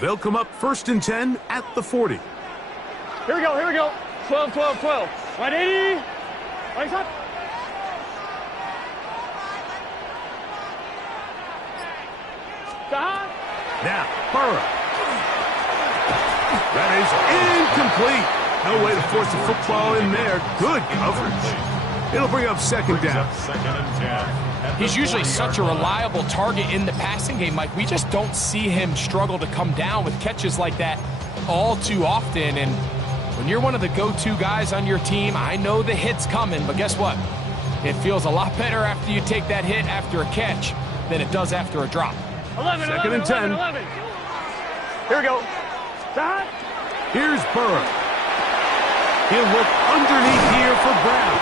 They'll come up 1st and 10 at the 40. Here we go, here we go. 12, 12, 12. Right 80. Right up. Stop. Now, Burrow. That is incomplete. No way to force the football in there. Good coverage. It'll bring up 2nd down. He's usually such a reliable target in the passing game, Mike. We just don't see him struggle to come down with catches like that all too often. And when you're one of the go-to guys on your team, I know the hit's coming, but guess what? It feels a lot better after you take that hit after a catch than it does after a drop. 11, 2nd and 10. 11. Here we go. Stop. Here's Burrow. He'll look underneath here for Brown.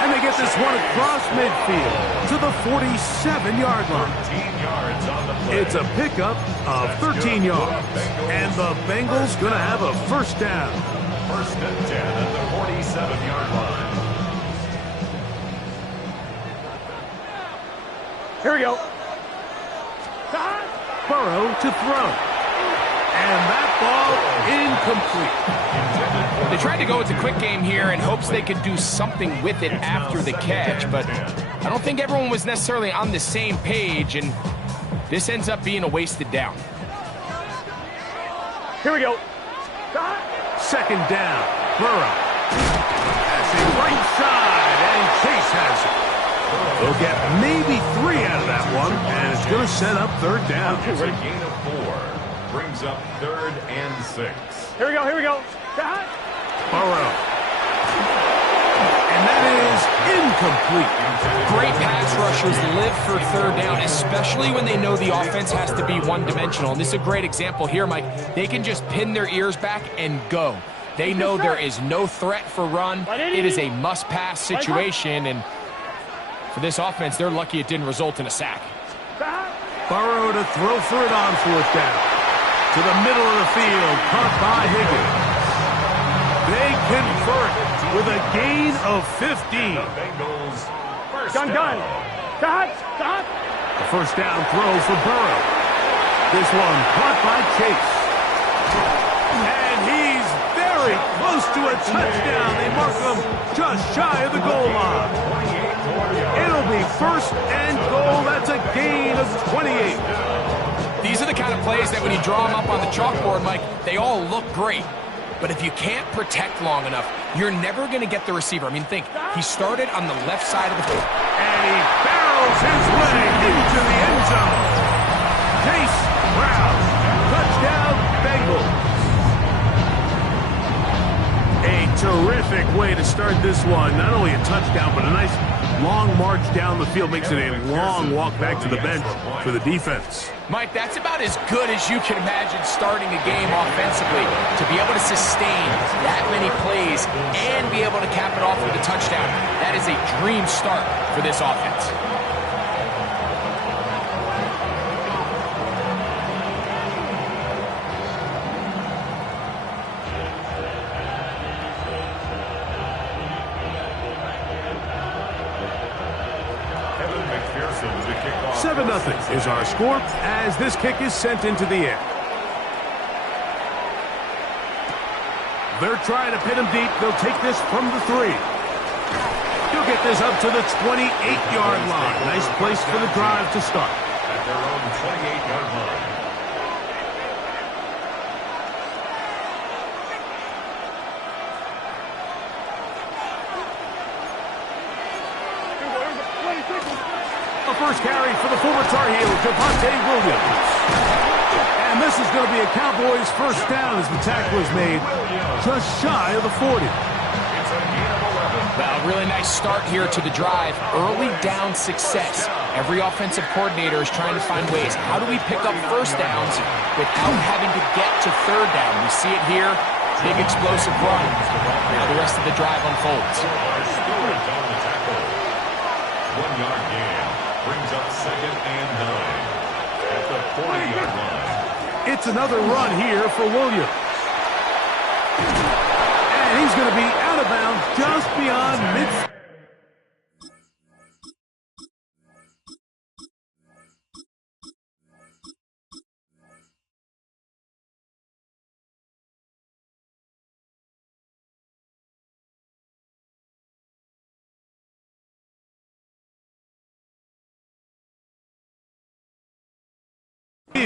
And they get this one across midfield to the 47-yard line. It's a pickup of 13 yards. And the Bengals going to have a 1st down. 1st and 10 at the 47-yard line. Here we go. Stop. Burrow to throw. And that ball incomplete. They tried to go with the quick game here in hopes they could do something with it after the catch, but I don't think everyone was necessarily on the same page, and this ends up being a wasted down. Here we go. Stop. 2nd down. Burrow. Passing right side, and Chase has it. They'll get maybe 3 out of that one, and it's going to set up 3rd down. It's a gain of 4. Brings up 3rd and 6. Here we go, here we go. Stop. Burrow. And that is incomplete. Great pass rushers live for 3rd down, especially when they know the offense has to be one-dimensional. And this is a great example here, Mike. They can just pin their ears back and go. They know there is no threat for run. It is a must-pass situation, and for this offense, they're lucky it didn't result in a sack. Burrow to throw for it on 4th down. To the middle of the field, caught by Higgins. They convert with a gain of 15. Gun. Stop. Stop. A 1st down throw for Burrow. This one caught by Chase. And he's very close to a touchdown. They mark him just shy of the goal line. It'll be 1st and goal. That's a gain of 28. These are the kind of plays that when you draw them up on the chalkboard, Mike, they all look great. But if you can't protect long enough, you're never going to get the receiver. I mean, think, he started on the left side of the field. And he barrels his way into the end zone. Chase Brown, touchdown Bengals. A terrific way to start this one. Not only a touchdown, but a nice long march down the field. Makes it a long walk back to the bench for the defense. Mike, that's about as good as you can imagine starting a game offensively. To be able to sustain that many plays and be able to cap it off with a touchdown, that is a dream start for this offense. Kevin McPherson to kick off. 7-0 is our score as this kick is sent into the air. They're trying to pin him deep. They'll take this from the 3. He'll get this up to the 28-yard line. Nice place for the drive to start. At their own 28-yard line. A first carry for the former Tar Heel, Javonte Williams. And this is going to be a Cowboys 1st down as the tackle is made just shy of the 40. It's a gain of 11. Well, really nice start here to the drive. Early down success. Every offensive coordinator is trying to find ways. How do we pick up 1st downs without having to get to 3rd down? We see it here. Big explosive run. Now the rest of the drive unfolds. Stewart on the tackle. 1-yard gain. Brings up 2nd and 9. At the 40-yard line. It's another run here for Williams. And he's going to be out of bounds just beyond mid.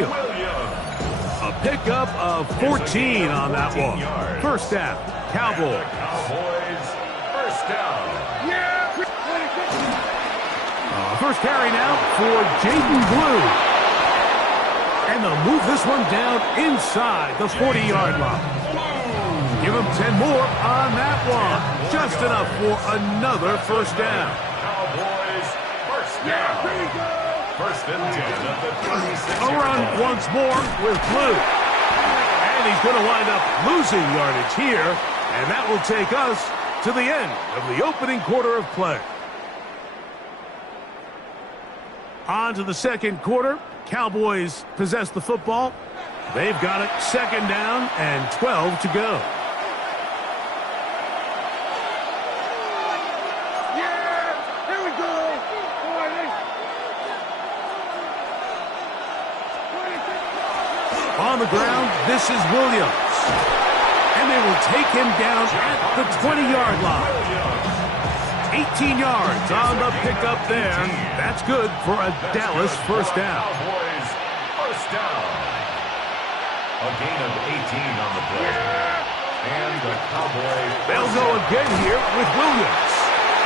A pickup of 14 on that one. First down, Cowboys. Cowboys, first down. First carry now for Jaden Blue. And they'll move this one down inside the 40-yard line. Give them 10 more on that one. Just enough for another first down. Cowboys, first down. First and 10 at the 26. A run once more with Blue. And he's going to wind up losing yardage here. And that will take us to the end of the opening quarter of play. On to the second quarter. Cowboys possess the football. They've got it second down and 12 to go. On the ground, this is Williams. And they will take him down at the 20-yard line. 18 yards on the pickup there. That's good for a Dallas first down. Cowboys, first down. A gain of 18 on the play. And the Cowboys. They'll go again here with Williams.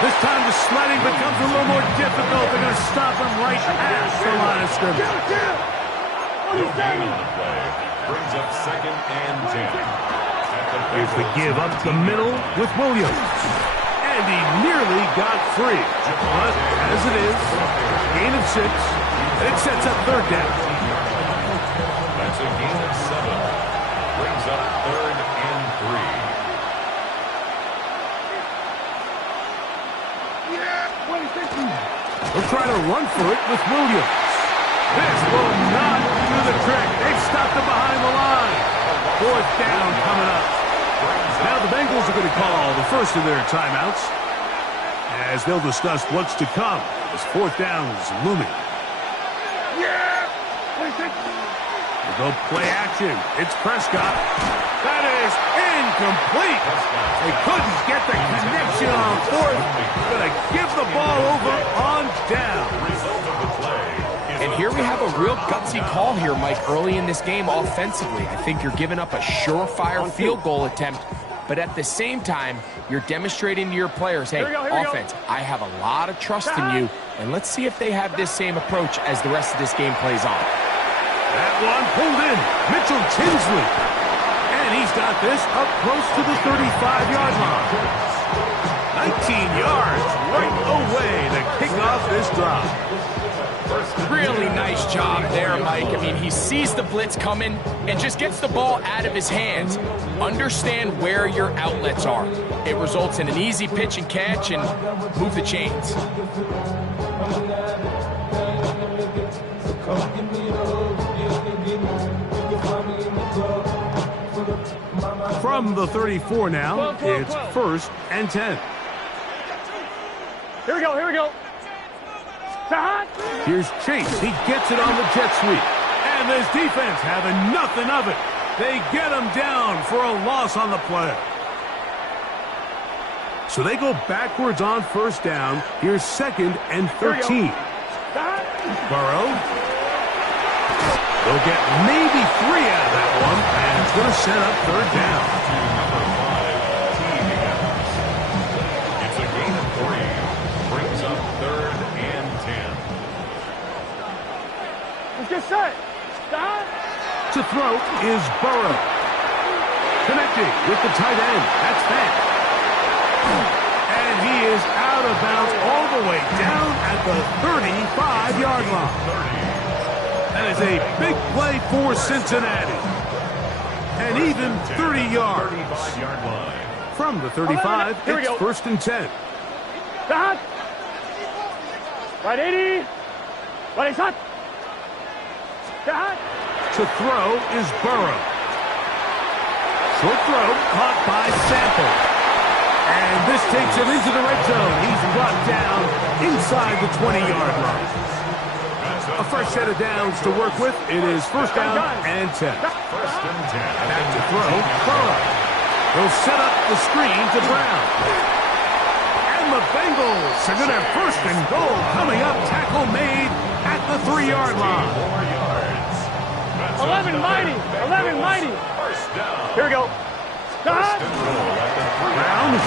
This time the sledding becomes a little more difficult. They're going to stop him right at the line of scrimmage. No gain on the play. Brings up second and 10. Here's the give up the middle with Williams. And he nearly got free. But as it is, gain of 6. And it sets up third down. That's a gain of 7. Brings up third and 3. They'll try to run for it with Williams. This will not do the trick. They've stopped him behind the line. Fourth down coming up. Now the Bengals are going to call the first of their timeouts as they'll discuss what's to come as fourth down is looming. We'll go play action. It's Prescott. That is incomplete. They couldn't get the connection on fourth. Going to give the ball over on down. And here we have a real gutsy call here, Mike, early in this game offensively. I think you're giving up a surefire field goal attempt, but at the same time, you're demonstrating to your players, hey, offense, I have a lot of trust in you, and let's see if they have this same approach as the rest of this game plays on. That one pulled in. Mitchell Tinsley. And he's got this up close to the 35-yard line. 19 yards right away to kick off this drive. Really nice job there, Mike. I mean, he sees the blitz coming and just gets the ball out of his hands. Understand where your outlets are. It results in an easy pitch and catch and move the chains. From the 34 now, it's first and 10. Here we go. Here's Chase. He gets it on the jet sweep. And this defense having nothing of it. They get him down for a loss on the play. So they go backwards on first down. Here's second and 13. Burrow. They'll get maybe 3 out of that one. And it's going to set up third down. It's a gain of 3. Brings up third and 10. Let's get set. To throw is Burrow. Connecting with the tight end. That's Fant. And he is out of bounds all the way down at the 35-yard line. That is a big play for Cincinnati. And even 30 yards. 35-yard line. From the 35, it's first and 10. Right 80. Right is hot. To throw is Burrow. Short throw caught by Sample. And this takes him into the red zone. He's brought down inside the 20-yard line. A fresh set of downs to work with. It is first down and 10. First and 10. Back to throw, Burrow. He'll set up the screen to Brown. And the Bengals are going to have first and goal coming up. Tackle made at the 3-yard line. 4 yards. 11 mighty. 11 mighty. First down. Here we go. First and goal at the 3. Brown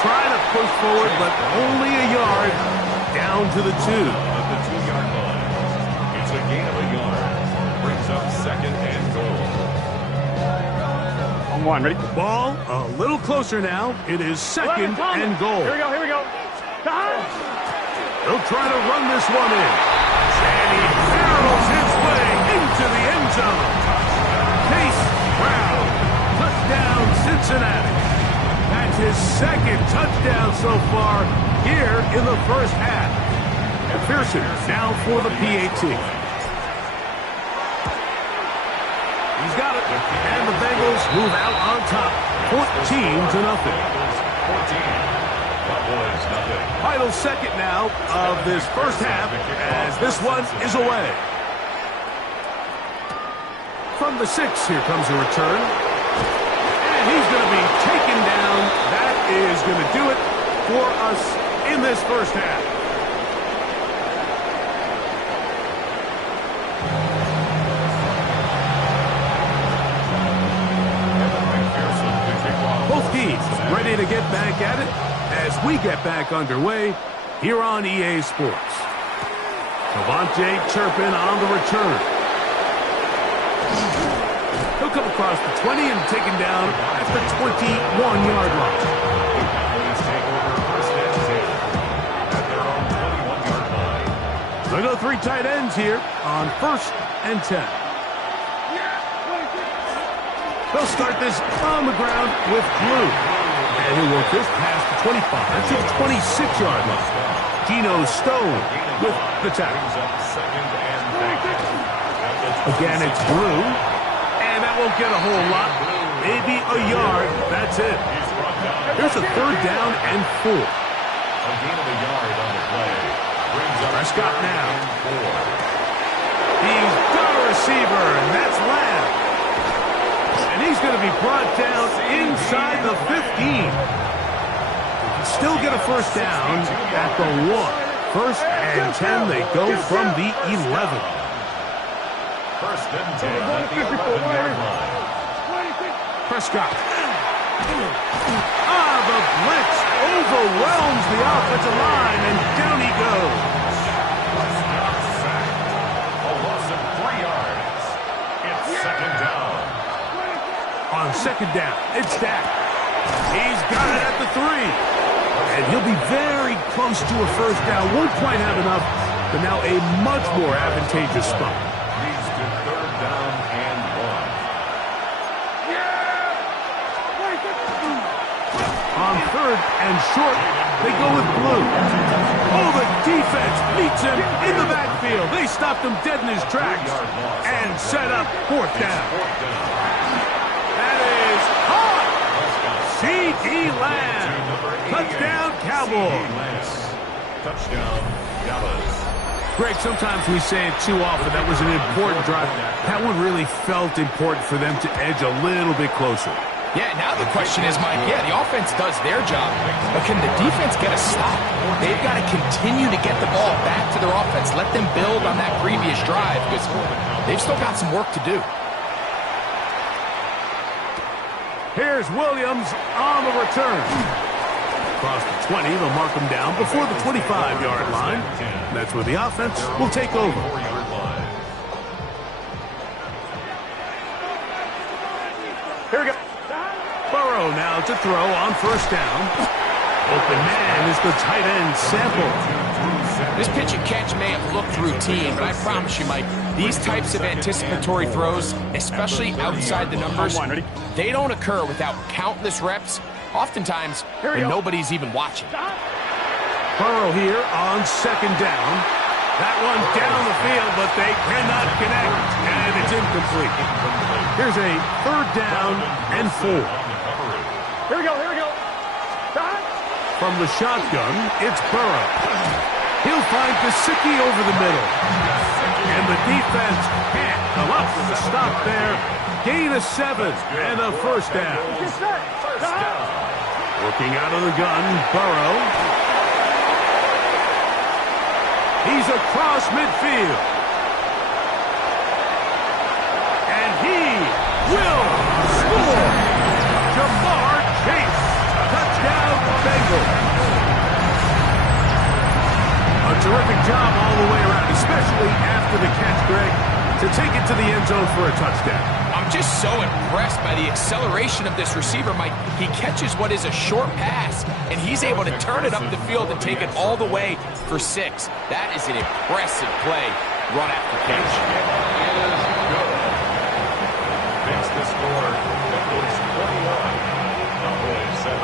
trying to push forward, but only a yard down to the 2. At the 2-yard line. It's a gain of a yard. Brings up second and goal. On 1, ready? Ball a little closer now. It is second 11, and goal. Here we go, here we go. He'll try to run this one in. And he barrels his way into the end zone. Chase Brown, touchdown Cincinnati. That's his second touchdown so far here in the first half. And Pearson now for the PAT. He's got it. And the Bengals move out on top, 14-0. 14. Cowboys nothing. Final second now of this first half as this one is away. From the 6, here comes a return. And he's going to be taken down. That is going to do it for us in this first half. Both teams ready to get back at it as we get back underway here on EA Sports. Devontae Turpin on the return. He'll come across the 20 and taken down at the 21-yard line. Cowboys take over first and 10 at their own 21-yard line. They go 3 tight ends here on first and 10. They'll start this on the ground with Blue. And he'll work this past the 25 to the 26-yard line. Geno Stone with the tackle. Again, it's Blue. And that won't get a whole lot. Maybe a yard. That's it. Here's a third down and 4. A gain of a yard on the play. Brings up Prescott third now. and 4. He's got a receiver, and that's Lamb. And he's going to be brought down inside the 15. Still get a first down at the 1. First and 10, they go from the 11. First and 10 at the 11-yard line. Prescott. The blitz overwhelms the offensive line, and down he goes. A loss of 3 yards. It's second down. On second down, it's Dak. He's got it at the 3. And he'll be very close to a first down. Won't quite have enough, but now a much more advantageous spot. Leads to third down and 1. On third and short, they go with Blue. Oh, the defense meets him in the backfield. They stopped him dead in his tracks and set up fourth down. That is caught. C.D. Lamb. Touchdown, Cowboys. Touchdown, Dallas. Greg, sometimes we say it too often. That was an important drive. That one really felt important for them to edge a little bit closer. Yeah, now the question is, Mike, the offense does their job, but can the defense get a stop? They've got to continue to get the ball back to their offense. Let them build on that previous drive because they've still got some work to do. Here's Williams on the return. Across the 20, they'll mark him down before the 25-yard line. That's where the offense will take over. 4-yard line. Here we go. Burrow now to throw on first down. Open man is the tight end, Sample. This pitch and catch may have looked routine, but I promise you, Mike, these types of anticipatory throws, especially outside the numbers, they don't occur without countless reps, oftentimes when nobody's even watching. Burrow here on second down. That one down the field, but they cannot connect, and it's incomplete. Here's a third down and 4. Here we go, here we go. From the shotgun, it's Burrow. He'll find Gesicki over the middle. And the defense can't come up with a stop there. Gain of 7 and a first down. Working out of the gun, Burrow. He's across midfield. will score. Jamar Chase. Touchdown, Bengals. A terrific job all the way around, especially after the catch, Greg, to take it to the end zone for a touchdown. I'm just so impressed by the acceleration of this receiver, Mike. He catches what is a short pass, and he's able to turn it up the field and take it all the way for 6. That is an impressive play, run after catch. Makes the score Bengals 21, Cowboys 7.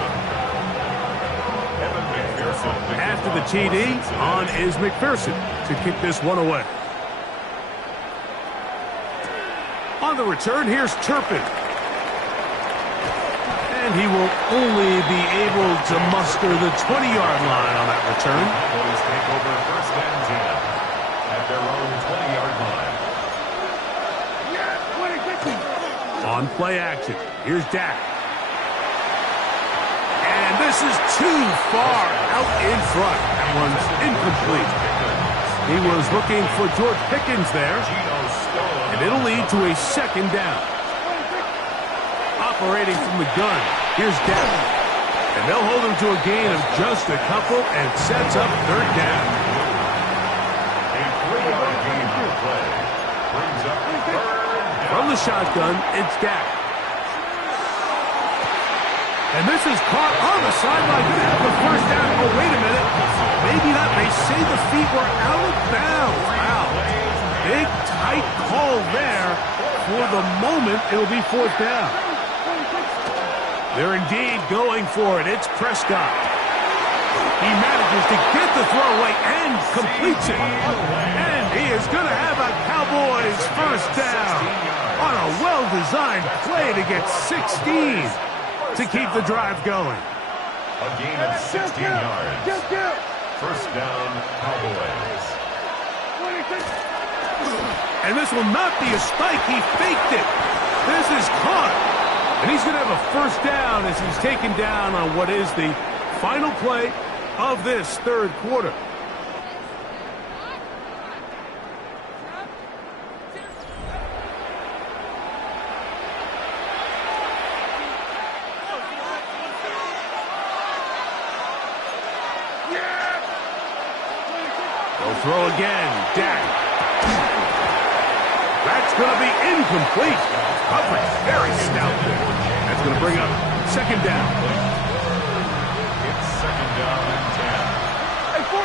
Evan McPherson. After the TD, on is McPherson to kick this one away. On the return, here's Turpin. And he will only be able to muster the 20-yard line on that return. Cowboys take over first and 10 at their own 20-yard line. On play action, here's Dak. And this is too far out in front. That one's incomplete. He was looking for George Pickens there. And it'll lead to a second down. Operating from the gun, here's Dak. And they'll hold him to a gain of just a couple and sets up third down. A 3-yard gain on the play brings up third down. From the shotgun, it's Dak. And this is caught on the sideline. Going to have the first down. Oh, wait a minute. Maybe not. They say the feet were out of bounds. Wow. Big, tight call there. For the moment, it'll be fourth down. They're indeed going for it. It's Prescott. He manages to get the throw away and completes it. And he is going to have a Cowboys first down on a well-designed play to get 16 to keep the drive going. A gain of 16 yards. First down, Cowboys. And this will not be a spike. He faked it. This is caught. And he's going to have a first down as he's taken down on what is the final play of this third quarter. They'll throw again. Dak. That's going to be incomplete. Coverage very stout there. That's going to bring up second down. It's second down and 10. 47.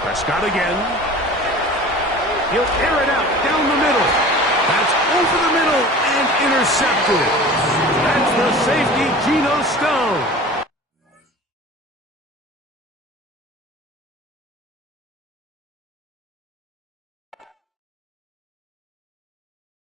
Prescott again. He'll air it out down the middle. That's over the middle and intercepted. That's the safety, Geno Stone.